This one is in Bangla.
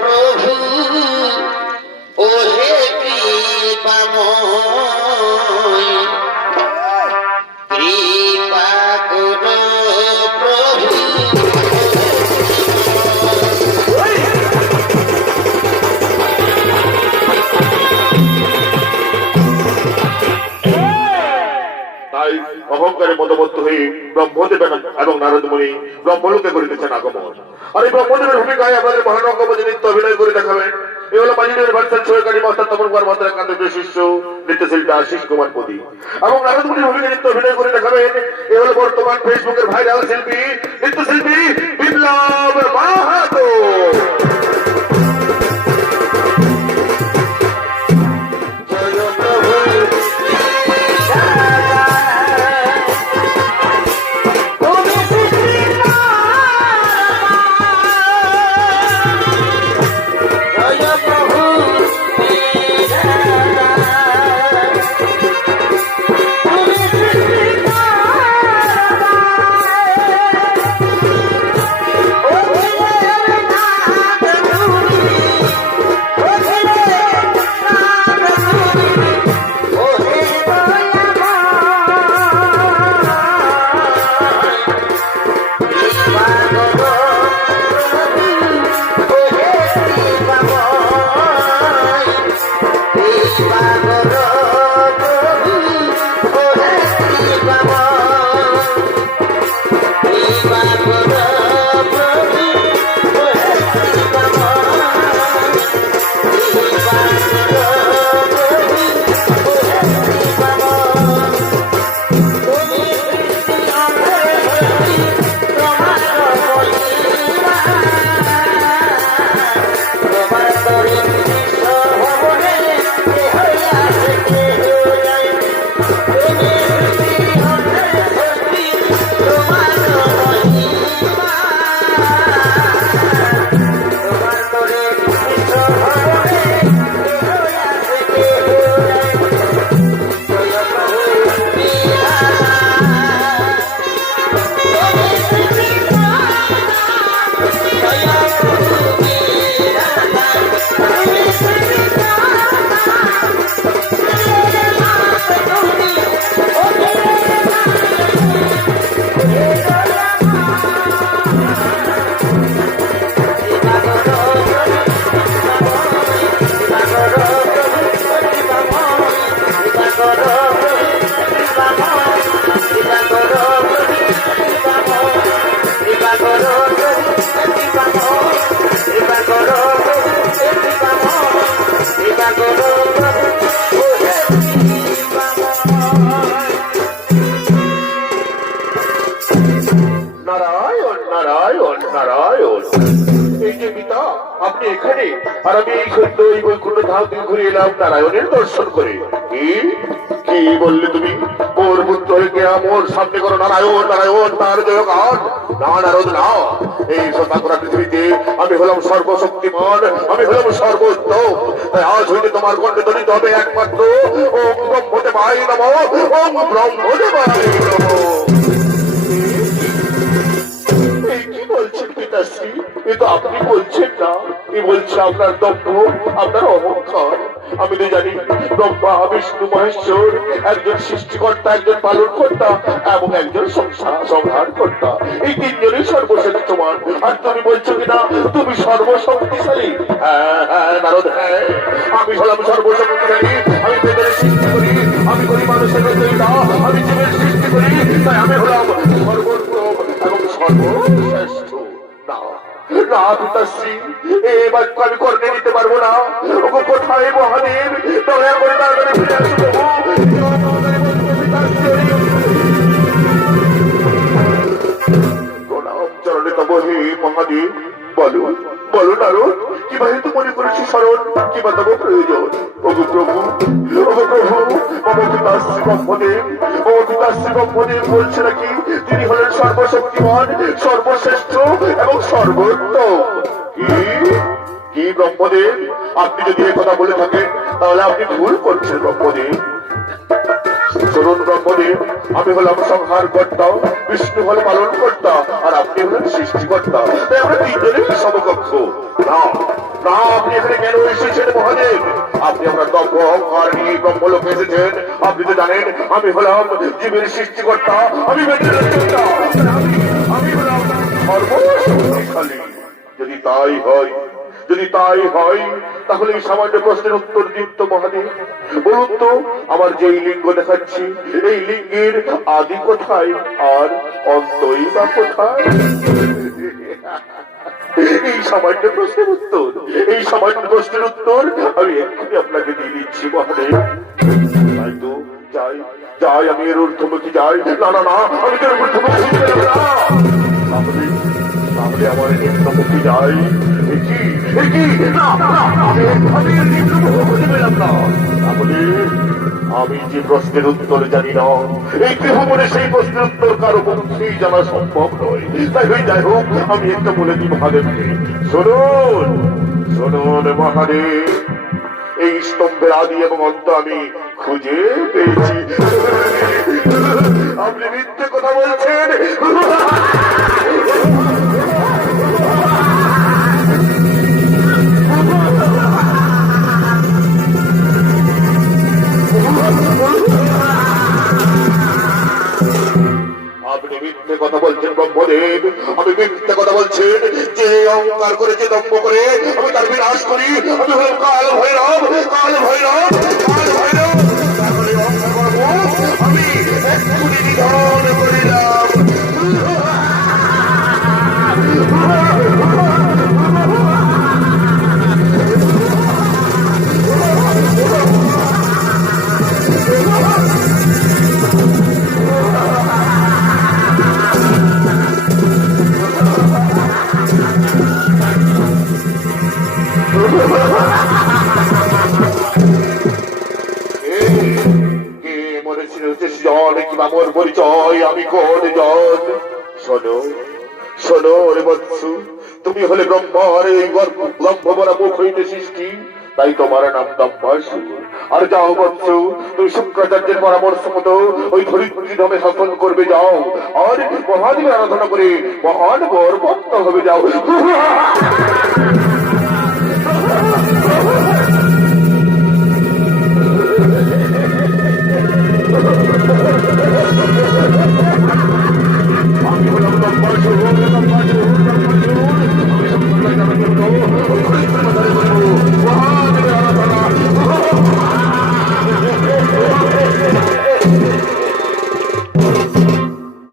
প্রভু ওহে কৃপাময় কৃপা করো প্রভু। তাই অহংকারে মতবদ্ধ হয়ে ব্রহ্মদেব এবং নারদ মুনি ব্রহ্মলোকে করিতেছেন আগমন। আর এই ব্রহ্মদেবের ভূমিকায় আমাদের মহানঙ্গপতি নৃত্য অভিনয় করে দেখাবেন। এ হলো মাঝিদের ভার্সাল সহকারী মাস্টার তপন কুমার মাস্টার কান্তের শিষ্য নৃত্যশিল্পী আশিস কুমার পতি এবং নারদ মুনির ভূমিকা নৃত্য অভিনয় করে দেখাবেন। এ হলো বর্তমান ফেসবুকের ভাইরাল শিল্পী নৃত্যশিল্পী বিপ্লব মাহাতো। আপনি এখানে আর আমি এই সত্য এই বৈকুণ্ঠ ধাম থেকে ঘুরে এলাম নারায়ণের দর্শন করে। কি বললে তুমি? মোর পুত্র মোর সামনে করো নারায়ণ নারায়ণ তার জয়গান। না নারদ না, এই সত্যাগ্রা পৃথিবীতে আমি হলাম সর্বশক্তিমান, আমি হলাম সর্বোত্তম। তাই আজ হইতে তোমার কণ্ঠে ধ্বনিত হবে একমাত্র ওম ব্রহ্মদেবায় নমঃ, ওম ব্রহ্মদেবায় নমঃ। কি বলছেন পিতাশ্রী? এ তো আপনি বলছেন না, এ বলছে আপনার দম্ভ, আপনার অহংকার। আমি তো জানি ব্রহ্মা বিষ্ণু মহেশ্বর একজন সৃষ্টিকর্তা, একজন পালন কর্তা এবং একজন সংহার কর্তা। এই তিনজনই সর্বশ্রেষ্ঠমান। আর তুমি বলছো কিনা তুমি সর্বশক্তিশালী? হ্যাঁ হ্যাঁ নারদ, হ্যাঁ আমি হলাম সর্বশক্তিশালী। আমি বেদের সৃষ্টি করি, আমি করি মানুষের রচয়িতা, আমি জীবের সৃষ্টি করি। তাই আমি হলাম সর্বোত্তম এবং সর্বশ্রেষ্ঠ। না পিতাশ্রী, এই বাক্য আমি কর্ণে নিতে পারবো না। ওগো কোথায় মহাদেব, দয়া করে তাড়াতাড়ি ফিরে আসবো। প্রণাম চরণে তব হে মহাদেব। বলো বলো নারদ, কিবা হেতু মনে করেছি স্মরণ, কিবা তব প্রয়োজন? ওগো প্রভু, ওগো প্রভু, মম পিতাশ্রী ব্রহ্মদেব, মম পিতাশ্রী ব্রহ্মদেব বলছে নাকি তিনি হলেন সর্বশক্তিমান, সর্বশ্রেষ্ঠ এবং সর্বোত্তম। কি ব্রহ্মদেব, আপনি যদি এই কথা বলে থাকেন তাহলে আপনি ভুল করছেন ব্রহ্মদেব। শুনুন ব্রহ্মদেব, আমি হলাম সংহার কর্তা, বিষ্ণু হল পালন কর্তা, আর আপনি হলেন সৃষ্টিকর্তা। তাই আমরা তিনজনেই সমকক্ষ। না না, আপনি এখানে কেন এসেছেন মহাদেব? আপনি আমরা দম্ভ অহংকার নিয়ে ব্রহ্মলোকে এসেছেন। আপনি তো জানেন আমি হলাম জীবের সৃষ্টিকর্তা, আমি বেঁচে রচয়িতা, আমি হলাম সর্বশক্তিশালী। যদি তাই হয়, যদি তাই হয়, তাহলে এই সামান্য প্রশ্নের উত্তর দিন তো মহাদেব। বলুন তো, আমার যে লিঙ্গ দেখাচ্ছি, এই লিঙ্গের আদি কোথায় আর অন্তই বা কোথায়? এই সামান্য প্রশ্নের উত্তর, এই সামান্য প্রশ্নের উত্তর আমি এক্ষুনি আপনাকে দিয়ে দিচ্ছি মহাদেব। তাই তো যাই যাই, আমি এর ঊর্ধ্বমুখী যাই। না না না, আমি তোর ঊর্ধ্বমুখী গেলাম না। তাহলে তাহলে আমার নিম্নমুখী যাই। আমি যে প্রশ্নের উত্তর জানি না, এই গৃহমনে সেই প্রশ্নের উত্তর কারো পক্ষেই জানা সম্ভব নয়। তাই যাই হোক, আমি একটা বলে দিই মহাদেবকে। শুনুন শুনুন মহাদেব, এই স্তম্ভের আদি এবং অন্ত আমি খুঁজে পেয়েছি। আপনি মিথ্যে কথা বলছেন। আপনি মিথ্যে কথা বলছেন ব্রহ্মদেব, আমি মিথ্যে কথা বলছেন। যে অহংকার করে, যে দম্ভ করে আমি তার বিনাশ করি, আমি হলাম কাল ভৈরব, কাল ভৈরব, কাল ভৈরব। তাহলে অহংকার করবো আমি এক্ষুনি নিধন করিলাম। আমার পরিচয় আমি কোন জন? শোনো শোনো রে বৎসু, তুমি হলে ব্রহ্মার এই ব্রহ্মবরা মুখ হইতে সৃষ্টি, তাই তোমার নাম দম্বাসুর। আর যাও বৎসু, তুমি শুক্রাচার্যের পরামর্শ মতো ওই ধরিত্রী ধামে শাসন করবে যাও, আর মহাদেবের আরাধনা করে মহান বরবন্ত হবে যাও।